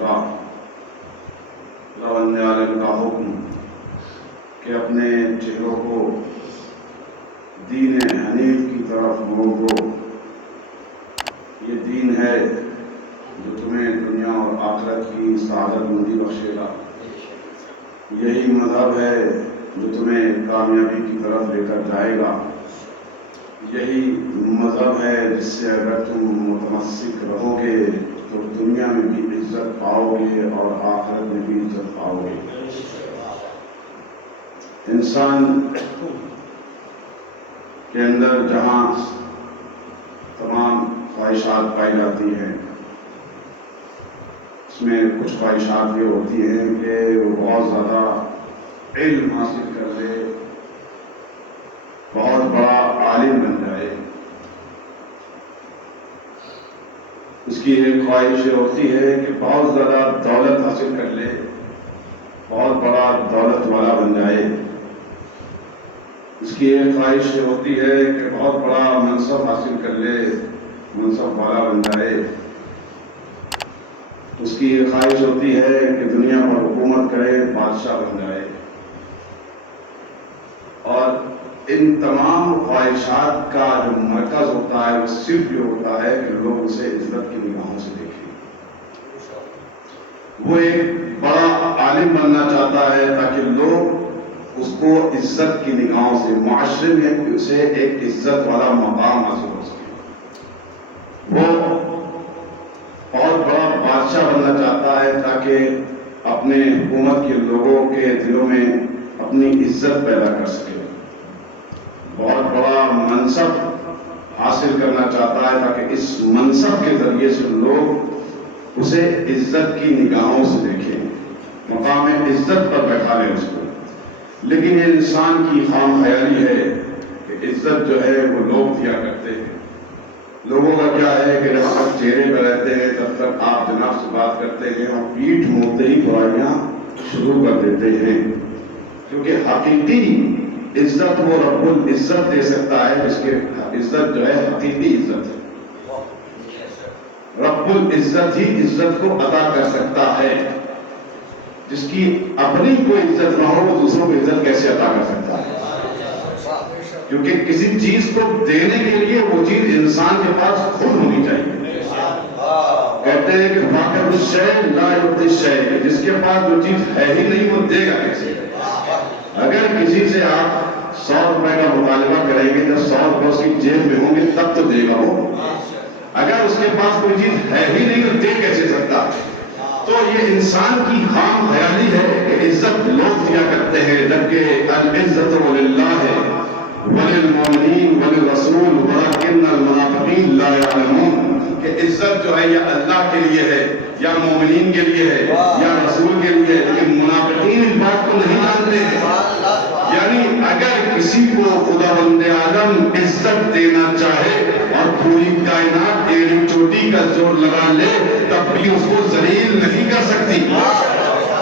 شورا روننے عالم کا حکم کہ اپنے چہروں کو دین حنیف کی طرف موڑو. یہ دین ہے جو تمہیں دنیا اور آخرت کی سعادت مندی بخشے گا. یہی مذہب ہے جو تمہیں کامیابی کی طرف لے کر جائے گا. یہی مذہب ہے جس سے اگر تم متمسک رہو گے تو دنیا میں بھی عزت پاؤ گے اور آخرت میں بھی عزت پاؤ گے. انسان کے اندر جہاں تمام خواہشات پائی جاتی ہیں اس میں کچھ خواہشات یہ ہوتی ہیں کہ وہ بہت زیادہ علم حاصل کر لے, بہت بڑا عالم بن جائے. اس کی ایک خواہش یہ ہوتی ہے کہ بہت زیادہ دولت حاصل کر لے, بہت بڑا دولت والا بن جائے. اس کی ایک خواہش یہ ہوتی ہے کہ بہت بڑا منصب حاصل کر لے, منصب والا بن جائے. اس کی ایک خواہش ہوتی ہے کہ دنیا پر حکومت کرے, بادشاہ بن جائے. اور ان تمام خواہشات کا جو مرکز ہوتا ہے وہ صرف یہ ہوتا ہے کہ لوگ اسے عزت کی نگاہوں سے دیکھیں. وہ ایک بڑا عالم بننا چاہتا ہے تاکہ لوگ اس کو عزت کی نگاہوں سے, معاشرے میں اسے ایک عزت والا مقام حاصل ہو سکے. وہ بہت بڑا بادشاہ بننا چاہتا ہے تاکہ اپنے حکومت کے لوگوں کے دلوں میں اپنی عزت پیدا کر سکے. بہت بڑا منصب حاصل کرنا چاہتا ہے تاکہ اس منصب کے ذریعے سے لوگ اسے عزت کی نگاہوں سے دیکھیں, مقام عزت پر بیٹھا لیں اس کو. لیکن یہ انسان کی خام خیالی ہے کہ عزت جو ہے وہ لوگ دیا کرتے ہیں. لوگوں کا کیا ہے کہ جب آپ چہرے پہ رہتے ہیں تب تک آپ جناب سے بات کرتے ہیں اور پیٹھ موڑتے ہی برائیاں شروع کر دیتے ہیں. کیونکہ حقیقی عزت وہ رب العزت دے سکتا ہے جس کے عزت جو ہے حقیقی عزت ہے. رب العزت ہی عزت کو ادا کر سکتا ہے. جس کی اپنی کوئی عزت نہ ہو وہ دوسروں کو عزت کیسے ادا کر سکتا ہے؟ کیونکہ کسی چیز کو دینے کے لیے وہ چیز انسان کے پاس خود ہونی چاہیے. کہتے ہیں کہ فاقد الشیء لا یعطی الشیء, جس کے پاس جو چیز ہے ہی نہیں وہ دے گا کیسے؟ اگر کسی سے آپ 100 روپے کا مطالبہ کریں گے جب 100 روپے اس کی جیب میں ہوں گے تب تو دے گا وہ. اگر اس کے پاس کوئی چیز ہے ہی نہیں تو دے کیسے سکتا؟ تو یہ انسان کی خام خیالی ہے کہ عزت لوگ دیا کرتے ہیں, جبکہ العزت للہ وللمؤمنین وللرسول ولکن المنافقین لا یعلمون. کہ عزت جو ہے یا اللہ کے لیے ہے یا مومنین کے لیے ہے یا رسول کے لیے ہے, لیکن منافقین اس بات کو نہیں جانتے ہیں. یعنی اگر کسی کو خداوند عالم عزت دینا چاہے اور پوری کائنات ایڑی چوٹی کا زور لگا لے تب بھی اس کو ذلیل نہیں کر سکتی.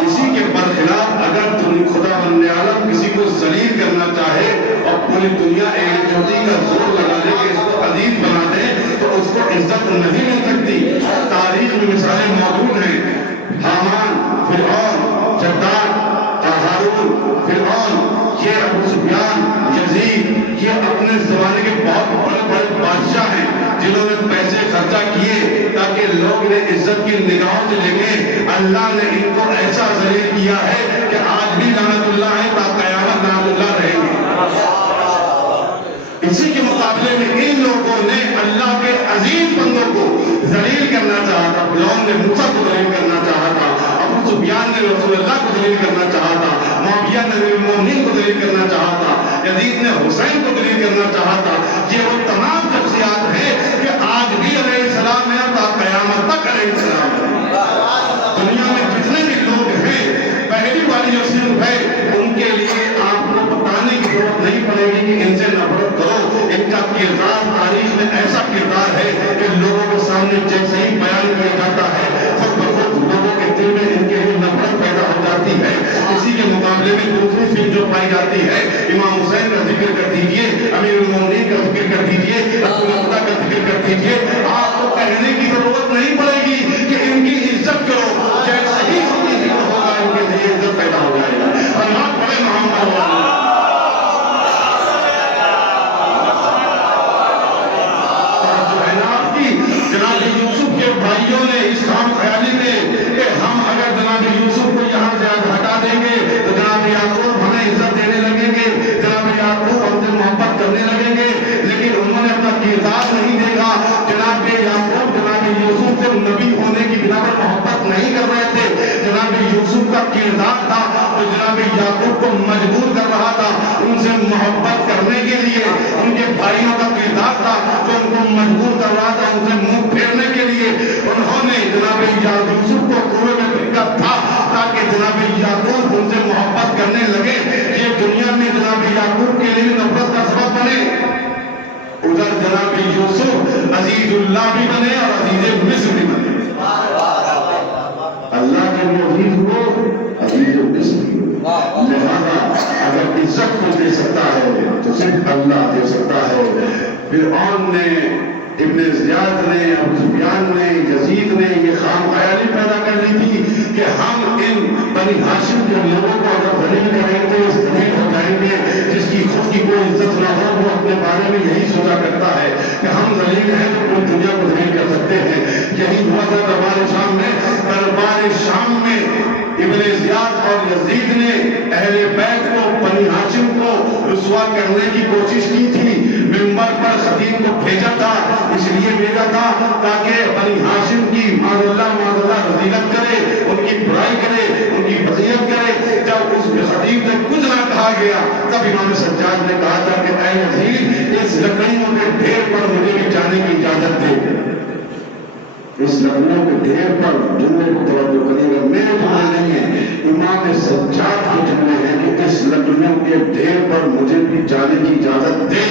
اسی کے برخلاف اگر خداوند عالم کسی کو ذلیل کرنا چاہے اور پوری دنیا ایڑی چوٹی کا زور لگا لے کہ اس کو عزیز بنا دے تو اس کو عزت نہیں مل سکتی. تاریخ میں مثالیں موجود ہیں. حامان, فرعون, جداد, ہارون, فرعون, یہ ابو سفیان, یزید, یہ اپنے زمانے کے بہت بڑے بڑے بادشاہ ہیں جنہوں نے پیسے خرچہ کیے تاکہ لوگ انہیں عزت کی نگاہوں سے دیکھیں. اللہ نے ان کو ایسا ذلیل کیا ہے کہ آج بھی لعنت اللہ ہے, تا قیامت لعنت اللہ رہیں گے. اسی کے مقابلے میں ان لوگوں نے اللہ کے عزیز بندوں کو ذلیل کرنا چاہا تھا. فرعون نے موسیٰ کو ذلیل کرنا چاہا تھا, ابو سفیان نے رسول اللہ کو ذلیل کرنا چاہا تھا, معاویہ نے امیر المومنین کو ذلیل کرنا چاہا تھا, یزید نے حسین کو ذلیل کرنا چاہا تھا. یہ وہ تمام شخصیات ہیں کہ آج بھی علیہ السلام ہے, تا قیامت تک علیہ السلام ہے. دنیا میں جتنے بھی لوگ ہیں پہلی والی جو صنف ہے ان کے لیے آپ کو بتانے کی ضرورت نہیں پڑے گی کہ ان سے نفرت کرو. ان کا کردار تاریخ میں ایسا کردار ہے کہ لوگوں کے سامنے جیسے ہی بیان کیا جاتا ہے خود بخود لوگوں کے دل میں ان کے لیے نفرت پیدا ہو جاتی ہے. اسی کے مقابلے میں دوسری صنف جو پائی جاتی ہے, امام حسین کا ذکر کر دیجئے, امیر المومنین کا ذکر کر دیجئے, رسول اللہ کا ذکر کر دیجئے, آپ کو کہنے کی ضرورت نہیں پڑے گی کہ ان کی عزت کرو. مجبور کر رہا تھا، ان سے محبت کرنے کے لیے، ان کے بھائیوں کا کردار تھا جو ان کو مجبور کر رہا تھا ان سے منہ پھیرنے کے لیے، انہوں نے جناب یوسف کو کنویں میں پھینکا تھا تاکہ جناب یعقوب ان سے محبت کرنے لگے، یہ دنیا میں جناب یعقوب کے لیے نفرت کا سبب بنے، ادھر جناب یوسف عزیز اللہ بھی بنے اور عزیز مصر بھی بنے، اللہ کے بھی عزیز ہو، عزیز مصر بھی ہو، لہذا اگر عزت کو دے سکتا ہے تو صرف اللہ دے سکتا ہے۔ فرعون نے، ابن زیاد نے، ابو سفیان نے، یزید نے یہ خام خیالی پیدا کر لی تھی کہ ہم ان بنی ہاشم کے لوگوں کو اگر ذلیل کریں گے ذلیل ہو جائیں گے، جس کی خود کی کوئی عزت نہ ہو وہ اپنے بارے میں یہی سوچا کرتا ہے کہ ہم ذلیل ہیں تو پوری دنیا کو ذلیل کر سکتے ہیں۔ یہی ہوا تھا دربار شام میں۔ دربار شام میں ابن زیاد اور یزید نے اہل بیت کو، بنی ہاشم کو رسوا کرنے کی کوشش کی تھی، منبر پر خطیب کو بھیجا تھا، اس لیے بھیجا تھا تاکہ بنی ہاشم کی معاذ اللہ رذیلت کرے، ان کی برائی کرے، ان کی فضیلت کرے۔ جب اس خطیب سے کچھ نہ کہا گیا تب امام سجاد نے کہا تھا کہ اے یزید اس لکڑیوں کے ڈھیر پر مجھے بھی جانے کی اجازت دے، اس لکڑیوں کے ڈھیر پر جملے کو توجہ کریے گا، میرے جملے نہیں ہے، امام سجاد کے جملے ہیں کہ اس لکڑیوں کے ڈھیر پر مجھے بھی جانے کی اجازت دے۔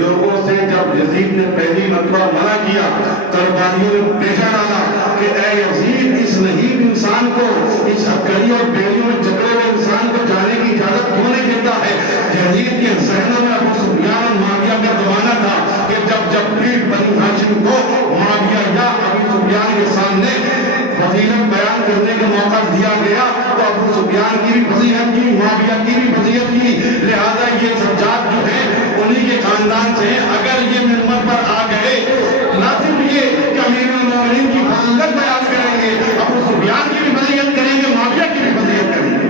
لوگوں سے جب یزید نے پہلی مرتبہ منع کیا، درباریوں نے پیچھا ڈالا کہ اے یزید اس نحیف انسان کو، اس ہتھکڑی اور بیڑیوں میں جکڑے ہوئے انسان کو جانے کی اجازت کیوں نہیں دیتا ہے؟ یزید کے ذہنوں میں ابو سفیان اور معاویہ کا زمانہ تھا کہ جب بھی بنی ہاشم کو معاویہ یا ابو سفیان کے سامنے فضیلت بیان کرنے کا موقع دیا گیا تو ابو سفیان کی بھی فضیلت کی، معاویہ کی بھی فضیلت کی، لہذا یہ سجاد جو ہے انہی کے خاندان سے ہیں۔ اگر یہ منبر پر آ گئے نہ صرف یہ کہ امیر المومنین کی فضیلت بیان کریں گے، ابو سفیان کی بھی فضیلت کریں گے، معاویہ کی بھی فضیلت کریں گے،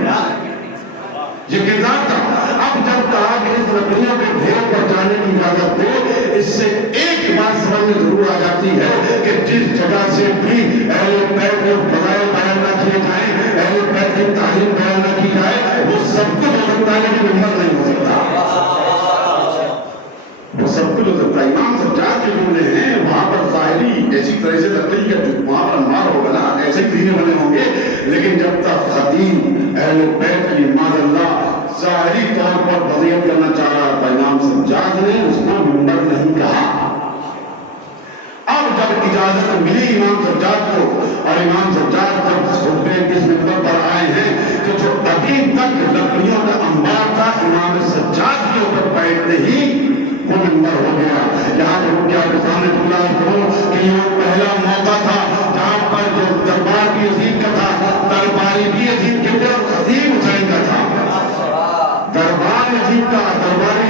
یہ کردار تھا۔ اب جب کہا کہ اس لکڑیوں کے ڈھیر پر جانے کی اجازت دو، اس سے ایک بات سمجھ میں ضرور آ جاتی ہے کہ جس جگہ سے بھی اہل بیت کے فضائل بیان نہ کیے جائیں، اہل بیت کی تعلیم بیان نہ کی جائے، وہ سب کچھ ہو سکتا ہے لیکن منبر نہیں ہو سکتا، وہ سب کچھ ہو سکتا ہے۔ امام سجاد کے جملے ہیں، وہاں پر ظاہری ایسی طرح سے لکڑی کا وہاں پر انوار ہوگا نا، ایسے ہی دینے بنے ہوں گے، لیکن جب تک خطیب اہل بیت کی معاذ اللہ ظاہری طور پر فضیلت کرنا چاہ رہا تھا، امام سجاد نے اس کو منبر نہیں کہا۔ اب جب اجازت ملی امام سجاد کو، اور امام سجاد جب خطبے کس منبر پر آئے ہیں کہ جو ابھی تک لکڑیوں کا انبار تھا امام سجاد کے اوپر بیٹھتے ہی وہ منبر ہو گیا۔ یہاں پر کیا سامنے کھلا کروں کہ یہ پہلا موقع تھا جہاں پر جو دربار بھی یزید کا تھا، درباری بھی یزید کے تھے اور خطیب حسین کا تھا، دربار یزید کا، درباری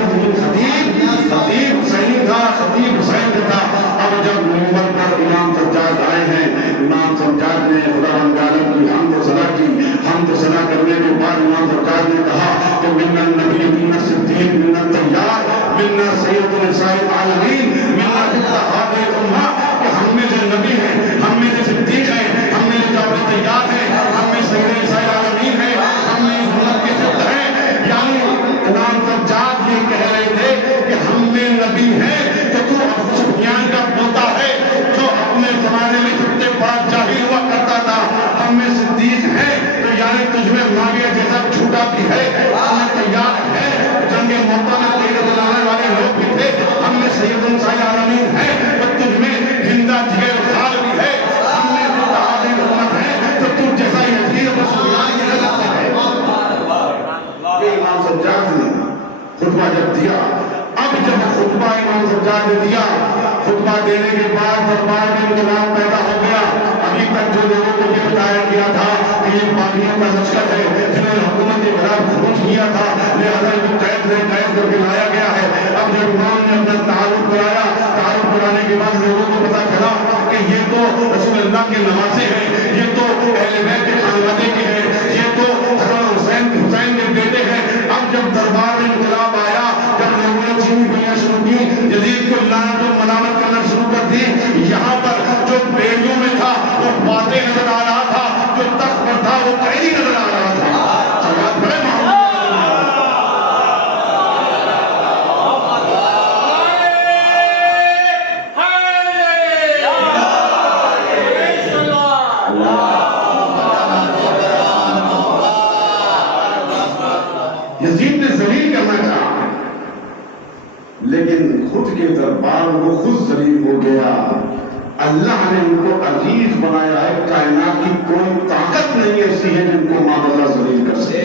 خطیب حسینی تھا، خطیب حسین کا تھا۔ اب جب منبر پر امام سجاد آئے ہیں، امام سجاد نے خدا عالم کی حمد و ثنا کی، حمد و ثنا کرنے کے بعد امام سجاد نے کہا کہ منا النبی، منا الصدیق، منا الطیار، منا سید نساء العالمین، منا اتحاد الامہ، کہ ہم میں سے نبی ہیں، ہم میں سے صدیق ہیں، ہم میں سے جعفر طیار ہیں، ہم میں سید نساء العالمین ہیں، ہم میں اس امت کے صدق ہیں۔ یعنی امام سجاد یہ کہہ رہے تھے کہ ہم میں نبی ہیں تو تو ابو سفیان کا پوتا ہے جو اپنے زمانے میں سب سے بڑا جاہل ہوا کرتا تھا، ہم میں صدیق ہیں تو یعنی تجھ میں معاویہ جیسا جھوٹا بھی ہے، ہم میں طیار ہے، جنگ موقع میں تیرے دلانے والے لوگ بھی تھے، ہم میں سید نساء العالمین ہے تو تجھ میں ہندا جگر خال بھی ہے، ہم میں اتحاد الامت ہے تو تجھ جیسا یزید ابو سفیان کی حالت ہے۔ یہ امام سجاد نے خطبہ جب دیا، اب جب خطبہ امام سجاد نے دیا، خطبہ دینے کے بعد دربار میں انقلاب پیدا ہو گیا۔ ابھی تک جو لوگوں کو یہ بتایا گیا تھا کہ یہ باغیوں کا لشکر ہے جنہوں نے حکومت کے خلاف خروج کیا تھا، لہذا ان کو قید کر کے لایا گیا ہے۔ اب جب امام نے اپنا تعارف کرایا، تعارف کرانے کے بعد لوگوں کو پتا چلا کہ یہ تو رسول اللہ کے نواسے ہیں، یہ تو اہل بیت کے خانوادے کے ہیں، یہ تو حضرت حسین کے بیٹے ہیں۔ اب جب دربار میں انقلاب آیا، جب لوگوں نے چینی گولیاں شروع کی، یزید کو لعنت و ملامت کرنا شروع کر دی، یہاں پر جو بیڑیوں میں تھا وہ باتیں نظر آ رہا تھا، جو تخت پر تھا وہ قیدی نظر آ رہا تھا۔ دربار میں وہ خود ذلیل ہو گیا. اللہ نے ان کو عزیز بنایا ہے. کائنات کی کوئی طاقت نہیں ایسی ہے جن کو ماں اللہ ذلیل کر سکے.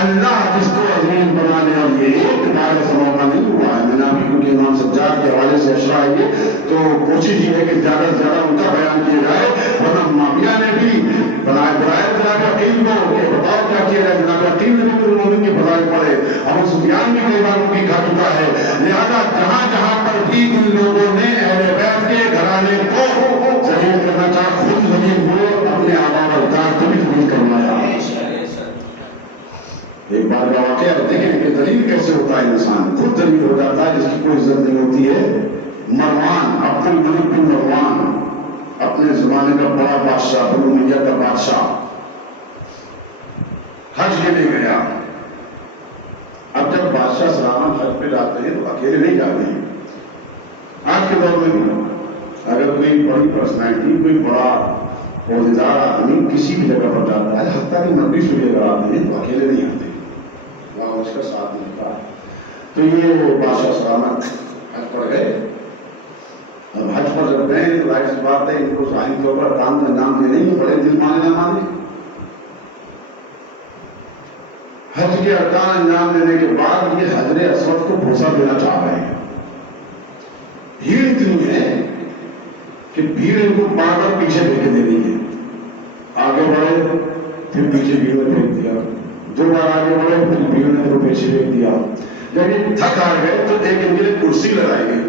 اللہ جس کو عزیز بنا لے. اور یہ ایک بار سماپا نہیں ہوا ہے. میں نے ابھی کیونکہ امام سجاد کے حوالے سے اشرا آئیں گے تو کوشش یہ ہے کہ زیادہ سے زیادہ ان کا بیان کیا جائے. ورنہ معاویہ نے بھی بنایا جناب عقیل کو کہ بتاؤ کیا کیا جائے. جناب عقیل نے بھی المومن کی فضائل پڑھے. ابو سفیان بھی کئی بار ان کی کھا چکا ہے. لہذا جہاں جہاں پر بھی ان لوگوں نے اہل بیت کے گھرانے کو ذلیل کرنا چاہا خود ذلیل ہوئے. اپنے آبا و اجداد کو بھی ذلیل کروایا. ایک بار کا واقعہ دیکھیں کہ دلیل کیسے ہوتا ہے. انسان خود دلیل ہو جاتا ہے جس کی کوئی عزت نہیں ہوتی ہے. مروان عبد الملک بن مروان اپنے زمانے کا بڑا بادشاہ, بنو امیہ کا بادشاہ, حج کے لیے گیا. اب جب بادشاہ سلامت حج پہ جاتے ہیں تو اکیلے نہیں جاتے ہیں. آج کے دور میں بھی اگر کوئی بڑی پرسنالٹی, کوئی بڑا عہدیدار آدمی کسی بھی جگہ پر جاتا ہے, حتیٰ کہ نبی شریف اگر آتے ہیں تو اکیلے نہیں آتے, وہاں اس کا ساتھ ملتا ہے. تو یہ بادشاہ سلامت حج پر گئے. اب حج پر جب گئے تو ظاہر سی بات ہے ان کو ظاہری طور پر کام کا نام دے نہیں, بڑے دل مانے نہ مانے. حج کے ارکان انجام دینے کے بعد یہ حجر اسود کو بوسہ دینا چاہ رہے ہیں. بھیڑ اتنی ہے کہ بھیڑ ان کو بار بار پیچھے لے کے دینی ہے. آگے بڑھے پھر پیچھے بھیڑ نے پھینک دیا, دو بار آگے بڑھے پھر بھیڑ نے تو پیچھے پھینک دیا. جب یہ تھک ہار گئے تو ایک ان کے لیے کرسی لگائی گئی.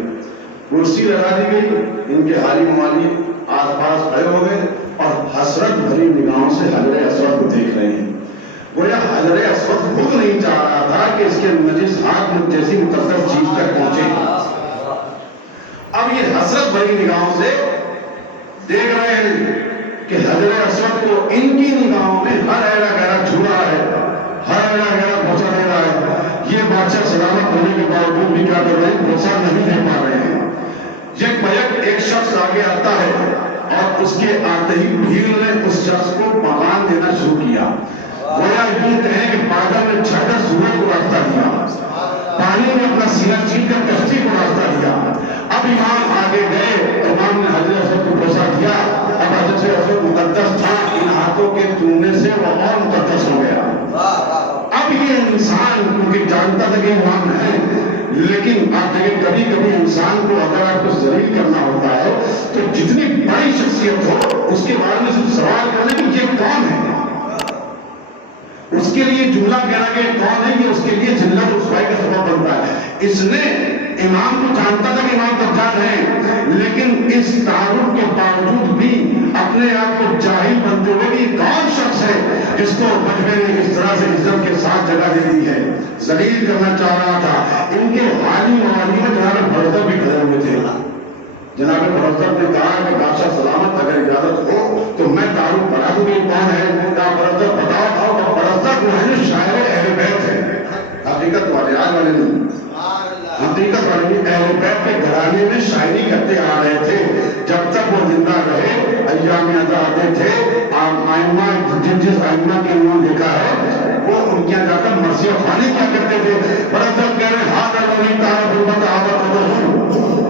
کرسی لگا دی گئی. ان کے حالی موالی آس پاس کھڑے ہو گئے اور حسرت بھری نگاہوں سے حجر اسود کو دیکھ رہے ہیں. گویا حجر اسود خود نہیں چاہ رہا تھا کہ اس کے نجس ہاتھ میں جیسی مقدس چیز تک پہنچے. اب یہ حسرت بھری نگاہوں سے دیکھ رہے ہیں کہ حجر اسود کو ان کی نگاہوں میں ہر ایرا گہرا چھو رہا ہے, ہر ایرا گہرا بوسہ دے رہا ہے. یہ بادشاہ سلامت ہونے کے باوجود بھی کیا کر رہے ہیں, بوسہ نہیں دے پا رہے ہیں. یک بیک ایک شخص آگے آتا ہے اور اس کے آتے ہی بھیڑ نے اس شخص کو پکان دینا شروع کیا. گویا یوں کہیں کہ پاگل نے چھٹ کر سورج کو راستہ دیا, پانی نے اپنا سینہ چیر کر کشتی کو راستہ دیا. اب امام آگے گئے, امام نے حجر اسود کو بوسہ دیا. اب حجر اسود مقدس تھا, ان ہاتھوں کے چومنے سے وہ اور مقدس ہو گیا. اب یہ انسان کیونکہ جانتا تھا کہ امام ہے, لیکن آپ دیکھیں کبھی کبھی انسان کو اگر آپ کو ذلیل کرنا ہوتا ہے تو جتنی بڑی شخصیت ہو اس کے بارے میں صرف سوال کرنے کہ یہ کون ہے, اس کے لیے جملہ کہنا کہ کون ہے, یہ اس کے لیے ذلت رسوائی کا سبب بنتا ہے. اس نے امام کو جانتا تھا کہ امام دجال ہے, لیکن اس تعارف کے باوجود بھی اپنے آپ کو جاہل بنتے ہوئے کہ کون شخص ہے جس کو بچپے نے اس طرح سے عزت کے ساتھ جگہ دے دی ہے, ذلیل کرنا چاہ رہا تھا. ان کے حالی موالی میں جناب برزر بھی کھڑے ہوئے تھے. جناب برزر نے کہا کہ بادشاہ سلامت اگر اجازت ہو تو میں تعارف بنا دوں کہ کون ہے. کہا برزر بتاؤ. برزر جو ہے شاعر اہل بیت ہے, حقیقت والے آج والے نہیں, حقیقت والے اہل بیت کے گھرانے میں شاعری کرتے آ رہے تھے. جب تک وہ زندہ رہے ایام ادا آتے تھے. آئمہ جس آئمہ کے انہوں نے دیکھا ہے وہ ان کے جا کر مرثیہ خوانی کیا کرتے تھے. برزر کہہ رہے ہاتھ الذی تعارف المتعارف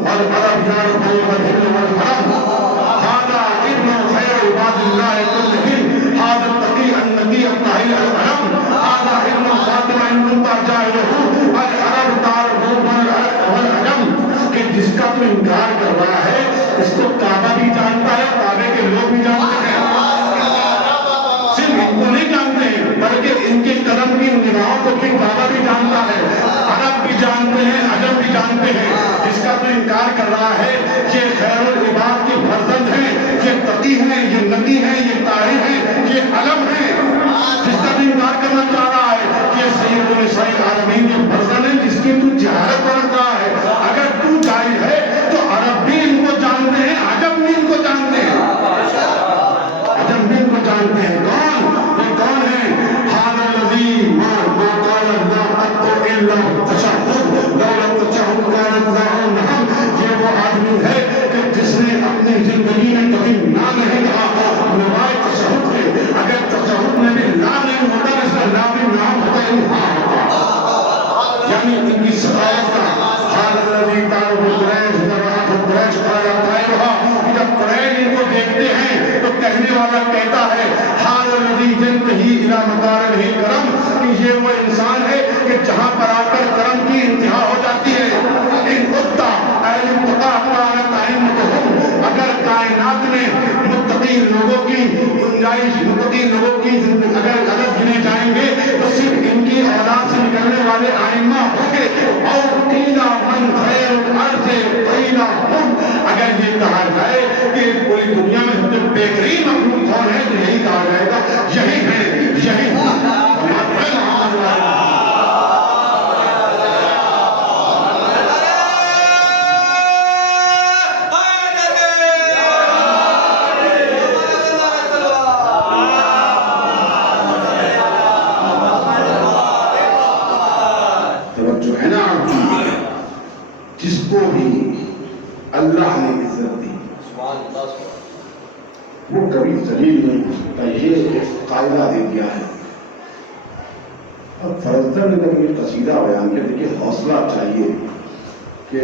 اور عرب یار کوئی مدھل والحرم هذا ابن خیر عباد اللہ کلہم هذا التقی النقی الطاہر العلم هذا ابن خاتم ان كنت جاہلہ العرب تعارف والعلم. کہ جس کا تو انکار کر رہا ہے اس کو کعبہ بھی جانتا ہے, کعبے کے لوگ بھی جانتے ہیں. صرف ان کو نہیں جانتے بلکہ ان کے قلم کی نگاہوں کو بھی کعبہ بھی جانتا ہے, عرب بھی جانتے ہیں, عجم بھی جانتے ہیں. جس کا تو انکار کر رہا ہے یہ خیر العباد کے فرزند ہیں, یہ تقی ہیں, یہ نقی ہیں, یہ طاہر ہیں, یہ علم ہیں. جس کا تو انکار کرنا چاہ رہا ہے کہ سید النساء العالمین کے فرزند ہیں جس کی تو جہالت برت رہا ہے. اگر تو جاہل ہے تو عرب بھی ان کو جانتے ہیں, عجم بھی ان کو جانتے ہیں, عجم بھی ان کو جانتے ہیں. کون وہ کون ہے؟ هذا الذي ما قال لا أقول إلا تشهد لولا التشهد كانت ذاهن. یہ وہ آدمی ہے کہ جس نے اپنی زندگی میں کبھی نہ نہیں کہا نوائے تشہد ہے. اگر تشہد میں بھی لا نہیں ہوتا اس کا لا بھی نام ہوتا ہی ہاں ہوتا. یعنی ان کی سخاوت کا هذا الذي تعرف کہنے والا کہتا ہے حال الذی ینتہی الی مکارمہ الکرم، کہ یہ وہ انسان ہے کہ جہاں پر آ کر کرم کی انتہا ہو جاتی ہے. ان اتقا اگر کائنات میں متقی لوگوں کی گنجائش، متقی لوگوں کی اگر عدد گنے جائیں گے تو صرف ان کی اولاد سے نکلنے والے ائمہ ہوں گے. اور قیل من خیر الارض قیل ہم، اگر یہ کہا جائے کہ پوری دنیا میں سب سے بہترین مخلوق کون ہے تو یہی کہا جائے گا یہی ہے، یہی جس کو بھی اللہ نے عزت دی وہ کبھی ذلیل نہیں ہو سکتا، یہ ایک قاعدہ دے دیا ہے. اب فرزدر نے جب یہ قصیدہ بیان کیا، دیکھیے حوصلہ چاہیے کہ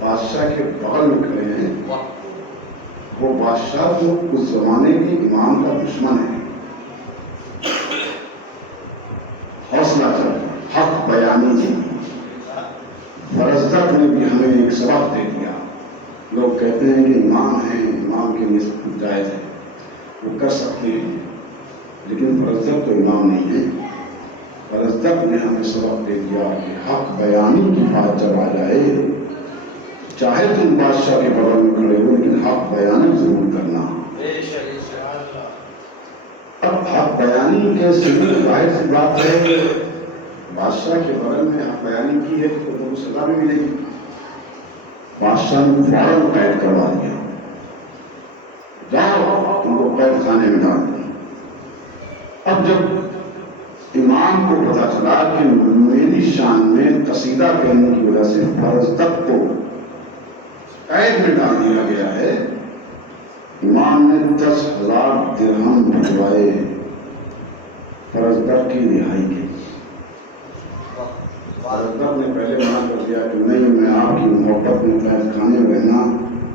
بادشاہ کے بغل میں کھڑے ہیں، وہ بادشاہ جو اس زمانے کے امام کا دشمن ہے. حوصلہ چاہیے، حق بیانی چاہیے. فرزدق نے بھی ہمیں ایک سبق دے دیا. لوگ کہتے ہیں کہ امام ہیں، امام کے لیے سب کچھ جائز ہے، وہ کر سکتے ہیں، لیکن فرزدق تو امام نہیں ہے. فرزدق نے ہمیں سبق دے دیا کہ حق بیانی کی بات جب آ جائے، چاہے تم بادشاہ کے بغل میں کھڑے ہو لیکن حق بیانی ضرور کرنا. اب حق بیانی کے سبب ظاہر سی بات ہے، بادشاہ کے بغل میں حق بیانی کی ہے تو تم کو سزا بھی ملے گی. بادشاہ نے فوراً قید کروا دیا، جاؤ تم کو قید خانے میں ڈال دیا. اب جب امام کو پتا چلا کہ میری شان میں قصیدہ کہنے کی وجہ سے فرزدق کو قید میں ڈال دیا گیا ہے، امام نے 10,000 درہم بھجوائے فرزدق کی رہائی کے. فرزدق نے پہلے منع کر دیا کہ نہیں، میں آپ کی محبت میں قید خانے میں رہنا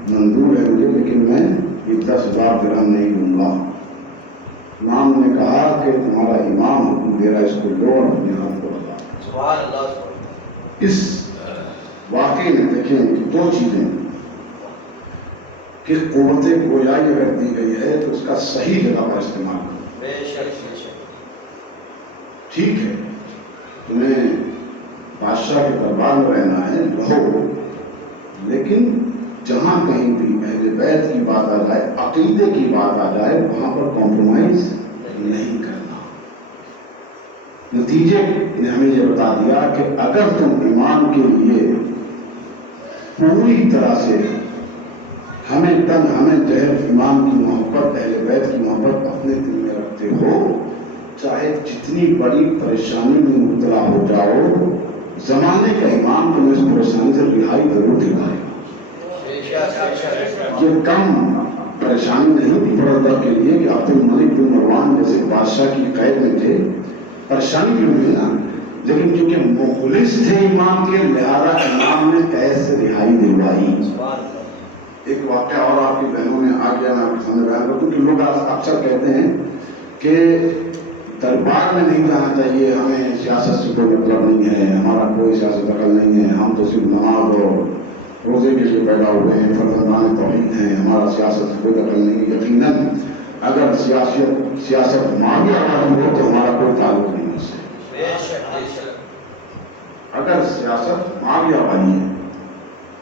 منظور ہے مجھے، لیکن میں یہ 10,000 درہم نہیں دوں گا. امام نے کہا کہ تمہارا امام حکم دے رہا ہے، اس کو لو اور اپنے ہاتھ کو بتا. سبحان اللہ. اس واقعے میں دیکھیں کہ دو چیزیں کہ قوت گویائی اگر دی گئی ہے تو اس کا صحیح جگہ پر استعمال کرو. ٹھیک ہے، تمہیں بادشاہ کے دربار میں رہنا ہے، رہو، لیکن جہاں کہیں بھی اہل بیت کی بات آ جائے، عقیدے کی بات آ جائے، وہاں پر کمپرومائز نہیں کرنا. نتیجے نے ہمیں یہ بتا دیا کہ اگر تم ایمان کے لیے پوری طرح سے ہمیں تن ہمیں جہر امام کی محبت، اہل بیت کی محبت اپنے دل میں رکھتے ہو، چاہے جتنی بڑی پریشانی میں مبتلا ہو جاؤ، زمانے کا امام تمہیں اس پریشانی سے رہائی ضرور دلائے گا. یہ کم پریشانی نہیں تھی فرزدق کے لیے کہ عبد الملک بن مروان جیسے بادشاہ کی قید میں تھے، پریشانی بھی ہوئی نا، لیکن کیونکہ مخلص تھے امام کے، لہذا امام نے قید سے رہائی دلوائی. ایک واقعہ اور آپ کی بہنوں میں آ گیا، میں آپ کے سامنے بیان کرتا ہوں کہ لوگ اکثر کہتے ہیں کہ دربار میں نہیں جانا چاہیے، ہمیں سیاست سے کوئی مطلب نہیں ہے، ہمارا کوئی سیاست دخل نہیں ہے، ہم تو صرف نماز اور روزے کے لیے پیدا ہوئے ہیں، فرزندان توحید ہیں، ہمارا سیاست سے کوئی دخل نہیں ہے. یقیناً اگر سیاست معاویہ والی ہو تو ہمارا کوئی تعلق نہیں اس سے. اگر سیاست معاویہ والی ہے،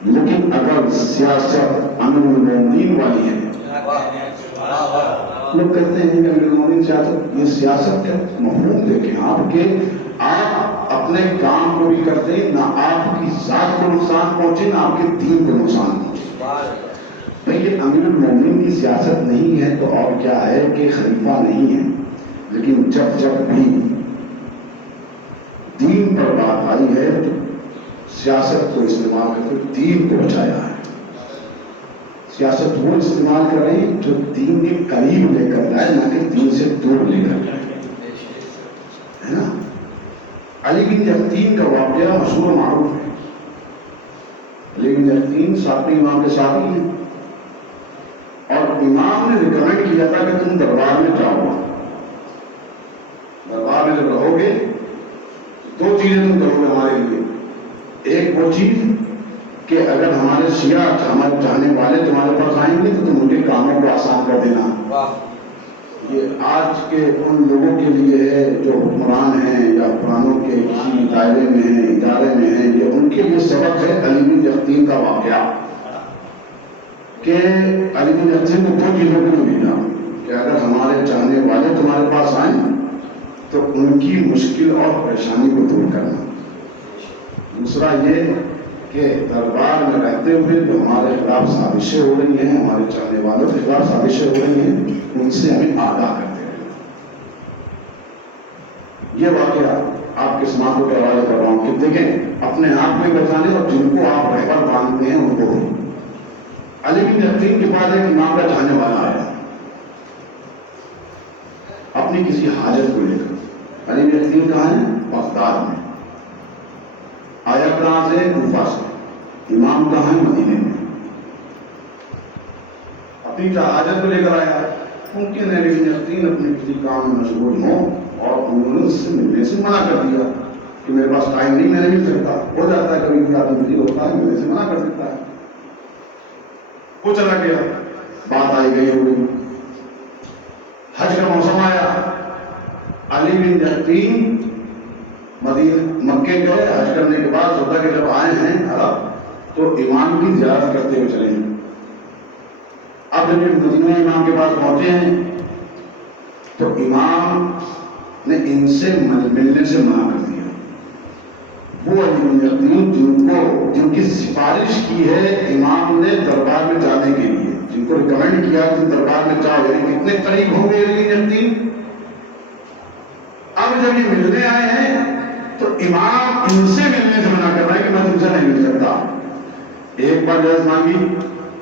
لیکن اگر سیاست امیر المومنین والی ہے، لوگ کہتے ہیں کہ امیر المومنین سیاست، یہ سیاست کا مفہوم دیکھیں آپ کے، آپ اپنے کام کو بھی کرتے ہیں، نہ آپ کی ذات کو نقصان پہنچے نہ آپ کے دین کو نقصان پہنچے. بھئی یہ امیر المومنین کی سیاست نہیں ہے تو اور کیا ہے کہ خلیفہ نہیں ہے، لیکن جب جب بھی دین پر بات آئی ہے تو سیاست کو استعمال کر کے دین کو بچایا ہے. سیاست وہ استعمال کر رہی ہے جو دین کے قریب لے کر جائے، نہ کہ دین سے دور لے کر جائے، ہے نا. علی بن یقین کا واقعہ مشہور معروف ہے. علی بن یقین ساتویں امام کے ساتھی ہیں اور امام نے ریکمینڈ کیا تھا کہ تم دربار میں جاؤ، دربار میں جب رہو گے دو چیزیں تم کرو گے ہمارے لیے. ایک وہ چیز کہ اگر ہمارے شیعہ ہمارے چاہنے والے تمہارے پاس آئیں گے تو تم ان کے کاموں کو آسان کر دینا. یہ آج کے ان لوگوں کے لیے ہے جو حکمران ہیں یا حکمرانوں کے کسی دائرے میں ہیں، ادارے میں ہیں، یہ ان کے لیے سبق ہے علی بن یقطین کا واقعہ کہ علی بن یقطین کو دو چیزوں کو بھیجا کہ اگر ہمارے چاہنے والے تمہارے پاس آئیں تو ان کی مشکل اور پریشانی کو دور کرنا. دوسرا یہ کہ دربار میں رہتے ہوئے جو ہمارے خلاف سازشیں ہو رہی ہیں، ہمارے چاہنے والوں کے خلاف سازشیں ہو رہی ہیں، ان سے ہمیں آگاہ کرتے رہنا. یہ واقعہ آپ کے سماعتوں کے حوالے کر رہا ہوں کہ دیکھیں اپنے آپ کو بچانے اور جن کو آپ رہبر مانتے ہیں ان کو بھی. علی بن یقطین کے پاس ایک امام کا چاہنے والا آیا اپنی کسی حاجت کو لے کر. علی بن یقطین کہاں ہے؟ بغداد میں. آیا کہاں سے؟ کوفہ سے. امام کہاں ہے؟ مدینے میں. اپنی حاجت کو لے کر آیا. ممکن ہے علی بن یقطین اپنے کسی کام میں مشغول ہوں اور انہوں نے اس سے ملنے سے منع کر دیا کہ میرے پاس ٹائم نہیں، میں نہیں مل سکتا. ہو جاتا ہے کبھی بھی آدمی فری ہوتا ہے، ملنے سے منع کر سکتا ہے. وہ چلا گیا. بات آئی گئی ہو گئی. حج کا موسم آیا. علی بن یقطین مکے گئے. حج کرنے کے بعد سوچا کہ جب آئے ہیں عرب تو امام کی زیارت کرتے ہوئے چلیں گے. اب جب مدینہ امام کے پاس پہنچے ہیں تو امام نے ان سے ملنے سے منع کر دیا. وہ علی بن یقطین جن کی سفارش کی ہے امام نے دربار میں جانے کے لیے، جن کو ریکمینڈ کیا کہ دربار میں جاؤ، یعنی کتنے قریب ہوں گے علی بن یقطین. اب جب یہ ملنے آئے ہیں تو امام ان سے ملنے سے منع کر رہا ہے کہ میں تم سے نہیں مل سکتا. ایک بار اجازت مانگی،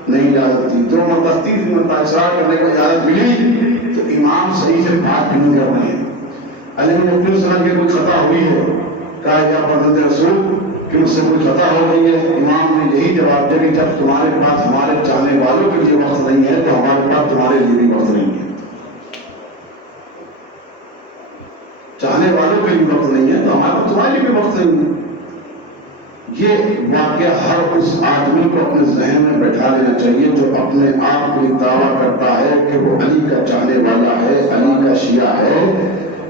نہیں اجازت دی. دو مرتبہ، تیسری مرتبہ اصرار کرنے کو اجازت ملی تو امام صحیح سے بات بھی نہیں کر رہے ہیں. علی بن یقطین صلی اللہ علیہ وسلم کی کوئی خطا ہوئی ہے؟ کہا یا فرزند رسول کہ مجھ سے کوئی خطا ہو گئی ہے؟ امام نے یہی جواب دیا کہ جب تمہارے پاس ہمارے چاہنے والوں کے لیے وقت نہیں ہے تو ہمارے پاس تمہارے لیے بھی وقت نہیں ہے. چاہنے والوں کے لیے وقت نہیں ہے تو ہمارے تمہارے لیے بھی وقت نہیں ہے. یہ واقعہ ہر اس آدمی کو اپنے ذہن میں بیٹھا لینا چاہیے جو اپنے آپ کو دعویٰ کرتا ہے کہ وہ علی کا چاہنے والا ہے، علی کا شیعہ ہے،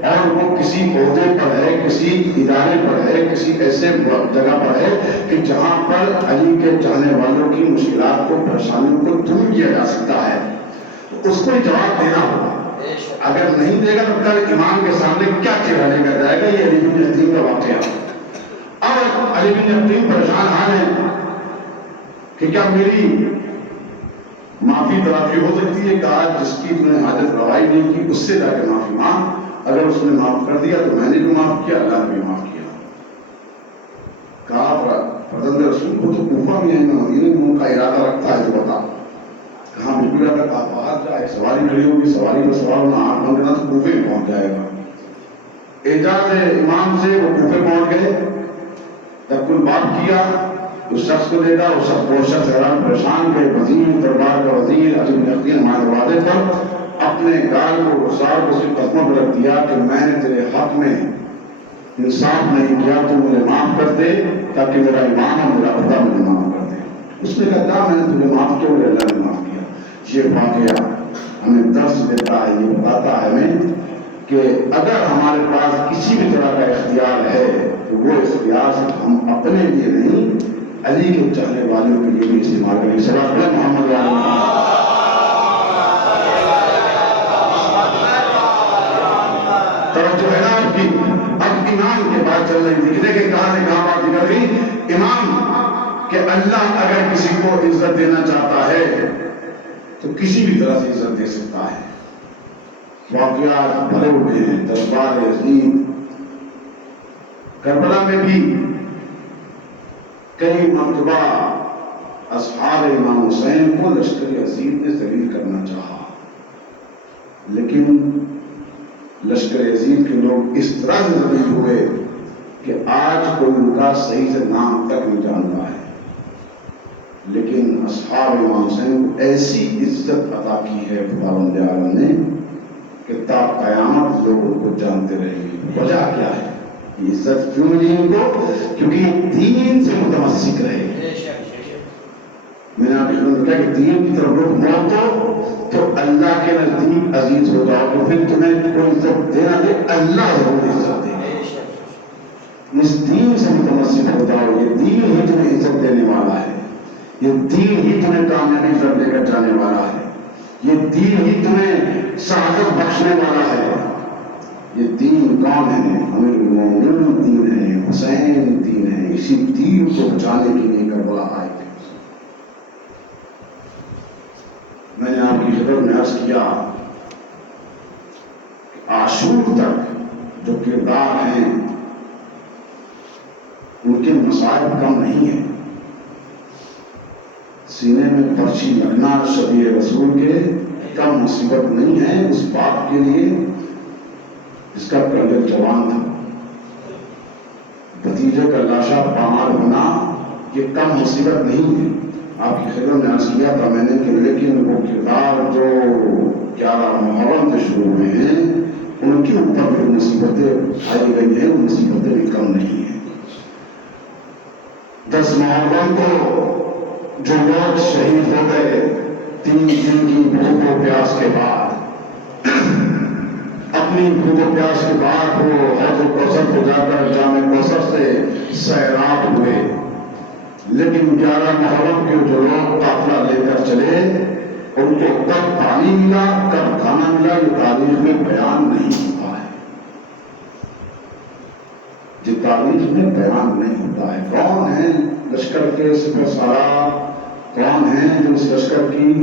اور وہ کسی عہدے پر ہے، کسی ادارے پر ہے، کسی ایسے جگہ پر ہے کہ جہاں پر علی کے چاہنے والوں کی مشکلات کو، پریشانیوں کو دور کیا جا سکتا ہے. تو اس کو جواب دینا ہوگا. اگر نہیں دے گا تو کل امام کے سامنے کیا چہرہ لے کر جائے گا؟ یہ علی بن یقطین کا واقعہ. اب علی بن یقطین پریشان حال ہیں کہ کیا میری معافی تلافی ہو سکتی ہے؟ کہا جس کی تم نے حاجت روائی نہیں کی اس سے جا کے معافی مانگ. اگر اس نے معاف کر دیا تو میں نے بھی معاف کیا، اللہ نے بھی معاف کیا. کہا فرزند رسول کو تو کوفہ میں ہے، مدینے میں کا ارادہ رکھتا ہے تو بتا. کہاں بالکل ارادہ. کہا باہر جائے، سواری کھڑی ہوگی، سواری پر سوار ہونا، آنکھ بند کرنا تو کوفے میں پہنچ جائے گا. اجازت امام سے وہ کوفے پہنچ گئے. جب کوئی بات کیا اس شخص کو دیکھا، وہ شخص حیران پریشان کہ وزیر، دربار کا وزیر علی بن یقطین ہمارے دروازے پر اپنے گال کو رخسار کو صرف قدموں پر رکھ دیا کہ میں نے تیرے حق میں انصاف نہیں کیا، تو مجھے معاف کر دے تاکہ میرا امام اور میرا خدا مجھے معاف کر دے. اس نے کہا میں نے تجھے معاف کیا، مجھے اللہ نے معاف کیا. یہ واقعہ ہمیں درس دیتا ہے، یہ بتاتا ہے ہمیں کہ اگر ہمارے پاس کسی بھی طرح کا اختیار ہے تو وہ اختیار صرف ہم اپنے لیے نہیں، علی کے چاہنے والوں کے لیے بھی استعمال کریں. صلی محمد توجہ ہے نا آپ کی. اب امام کے بعد چل رہی تھی، دیکھیں کہاں سے کہاں بات نکل گئی. امام کہ اللہ اگر کسی کو عزت دینا چاہتا ہے تو کسی بھی طرح سے عزت دے سکتا ہے. واقعات بھرے ہوئے ہیں. دربار یزید کربلا میں بھی کئی مرتبہ اصحاب امام حسین کو لشکر یزید نے ذلیل کرنا چاہا، لیکن لشکر یزید کے لوگ اس طرح سے ذلیل ہوئے کہ آج کوئی ان کا صحیح سے نام تک نہیں جانتا ہے. لیکن اصحاب امام حسین کو ایسی عزت عطا کی ہے خداوند عالم نے کہ تا قیامت لوگ ان کو جانتے رہیں گے۔ وجہ کیا ہے؟ یہ عزت کیوں ملی ان کو؟ کیونکہ یہ دین سے متمسک رہے۔ میں نے آپ کو کہا کہ دین کی طرف رخ موڑ دو تو اللہ کے نزدیک عزیز ہو جاؤ، تو پھر تمہیں کوئی عزت دینا دے اللہ ضرور عزت دے گا۔ اس دین سے متمسک ہو جاؤ، یہ دین ہی تمہیں عزت دینے والا ہے، یہ دین ہی تمہیں کامیابی پر لے کر جانے والا ہے، یہ دین ہی تمہیں سعادت بخشنے والا ہے۔ یہ دین کون ہے؟ امیر المومنین دین ہے، حسین دین ہے۔ اسی دین کو بچانے کے لیے کربلا آئے تھے۔ میں نے آپ کی خبر میں عرض کیا کہ عاشور تک جو کردار ہیں ان کے مصائب کم نہیں ہیں۔ سینے میں پرچی لگنا شبیہ رسول کے کم مصیبت نہیں ہے اس باپ کے لیے جس کا کرنل جوان تھا۔ بھتیجے کا لاشا پامال ہونا یہ کم مصیبت نہیں ہے۔ آپ کی خبر میں عرض کیا تھا میں نے کہ لیکن وہ کردار جو 11 محرم سے شروع ہوئے ہیں ان کے اوپر جو مصیبتیں آئی گئی ہیں وہ مصیبتیں بھی کم نہیں ہیں۔ 10 محرم کو جو لوگ شہید ہو گئے 3 دن کی بھوک و پیاس کے بعد، اپنی بھوک و پیاس کے بعد وہ حوض کوثر کو جا کر جامع کوثر سے سیراب ہوئے، لیکن 11 محرم کے جو لوگ قافلہ لے کر چلے ان کو کب پانی ملا کب کھانا ملا یہ تاریخ میں بیان نہیں ہوتا ہے۔ یہ تاریخ میں بیان نہیں ہوتا ہے۔ کون ہیں لشکر کے سپہ سالار، کون ہیں جو اس لشکر کی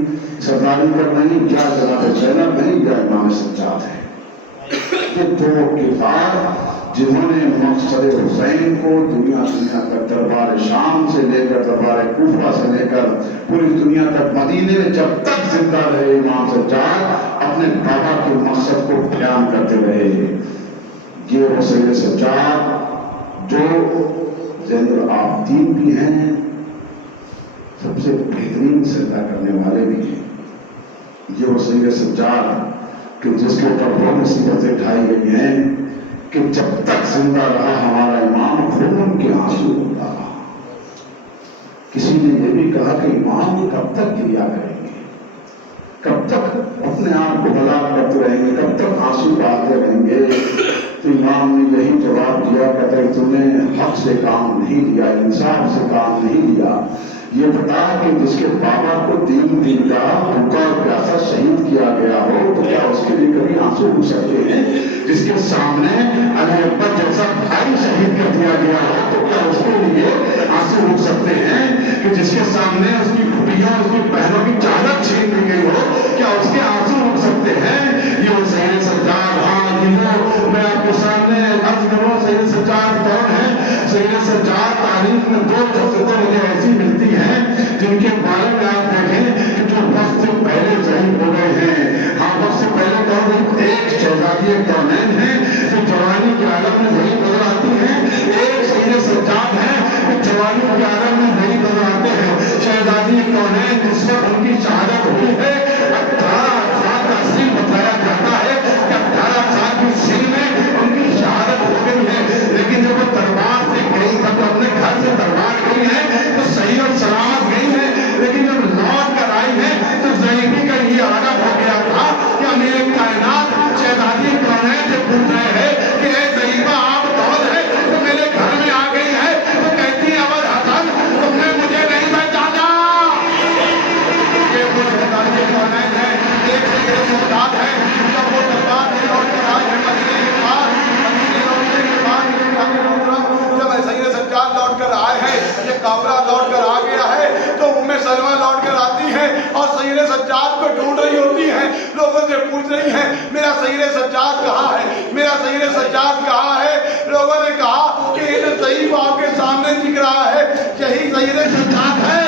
سرداری کر رہے ہیں؟ کیا جناب زینب ہیں یا امام سجاد ہیں؟ یہ 2 کردار جنہوں نے مقصد حسین کو دنیا تک دربار شام سے لے کر دربار کوفہ سے لے کر پوری دنیا تک مدینے میں جب تک زندہ رہے امام سجاد اپنے بابا کے مقصد کو بیان کرتے رہے۔ یہ حسین سجاد جو زین العابدین بھی ہیں، سب سے بہترین سجدہ کرنے والے بھی ہیں۔ یہ حسین سجاد کہ جس کے اوپر وہ مصیبتیں ڈھائی گئی ہیں کہ جب تک زندہ رہا ہمارا امام خون کے آنسو ہوتا رہا۔ کسی نے یہ بھی کہا کہ امام کب تک گریا کریں گے، کب تک اپنے آپ کو ہلاک کرتے رہیں گے، کب تک آنسو بہاتے رہیں گے؟ تو امام نے یہی جواب دیا کہ تم نے حق سے کام نہیں لیا، انصاف سے کام نہیں لیا۔ یہ بتا کہ جس کے بابا کو 3 دن کا بھوکا اور پیاسا شہید کیا گیا ہو تو کیا اس کے لیے کبھی آنسو رک سکتے ہیں؟ جس کے سامنے علی اکبر جیسا بھائی شہید کر دیا گیا ہو تو کیا اس کے لیے آنسو رک سکتے ہیں؟ کہ جس کے سامنے اس کی پھوپھیوں اس کی بہنوں کی چادر چھین لی گئی ہو کیا اس کے آنسو رک سکتے ہیں؟ یہ حسین سجاد، ہاں جنہوں میں آپ کے سامنے عرض کروں حسین سجاد کون ہے؟ حسین سجاد تاریخ میں 2 شخصیتیں مجھے ایسی ملتی ہیں جن کے بارے میں آپ دیکھیں کہ جو وقت سے پہلے شہید ہو گئے ہیں۔ ہاں وقت سے پہلے کون؟ ایک شہزادی کونین ہے جو جوانی کے عالم میں وہی نظر آتی ہیں، ایک حسین سجاد ہے جو جوانی کے عالم میں وہی نظر آتے ہیں۔ شہزادی کونین جس وقت ان کی شہادت ہوئی ہے 18 سال کا سن بتایا جاتا ہے کہ 18 سال کی سن میں ان کی شہادت ہو گئی ہے، لیکن جب وہ دربار سے گئی تب تو اپنے گھر سے دربار گئی ہے تو صحیح اور سلامت گئی ہے، لیکن جب لوٹ کر آئی ہے تو ضعیفی کا یہ عالم ہو گیا تھا کہ میرے کائنات شہزادی کونین سے پوچھ رہے ہیں کہ اے ضعیفہ آپ کون ہے تو میرے گھر میں آ گئی ہے تو کہتی ہے ابو حسن تم نے مجھے نہیں پہچانا۔ یہ وہ شہزادی کونین ہے، ایک سید سجاد ہے جب وہ دربار سے لوٹ کر آئے ہیں مدینے کے پاس، مدینے لوٹنے کے بعد جب سید سجاد لوٹ کر آئے ہیں، یہ قافلہ لوٹ کر آ گیا ہے تو ام سلمہ لوٹ کر آتی ہے اور سید سجاد کو ڈھونڈ رہی ہوتی ہے، لوگوں سے پوچھ رہی ہے میرا سید سجاد کہاں ہے، میرا سید سجاد کہاں ہے؟ لوگوں نے کہا کہ یہ ضعیف آپ کے سامنے دکھ رہا ہے، یہی سید سجاد ہے۔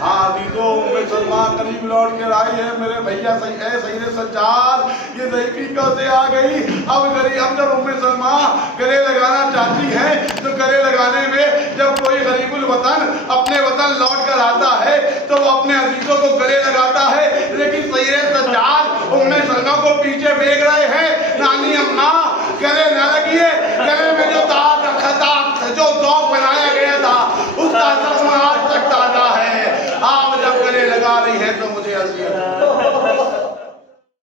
ہاں عزیزو ام سلمہ قریب لوٹ کر آئی ہے، میرے بھیا اے سید سجاد یہ ضعیفی کیسے آ گئی؟ اب جب ام سلمہ گلے لگانا چاہتی ہے تو گلے لگانے میں جب کوئی غریب الوطن اپنے وطن کو گلے لگاتا ہے، لیکن سید سجاد ام سلمہ کو پیچھے پھینک رہے ہیں. نانی اماں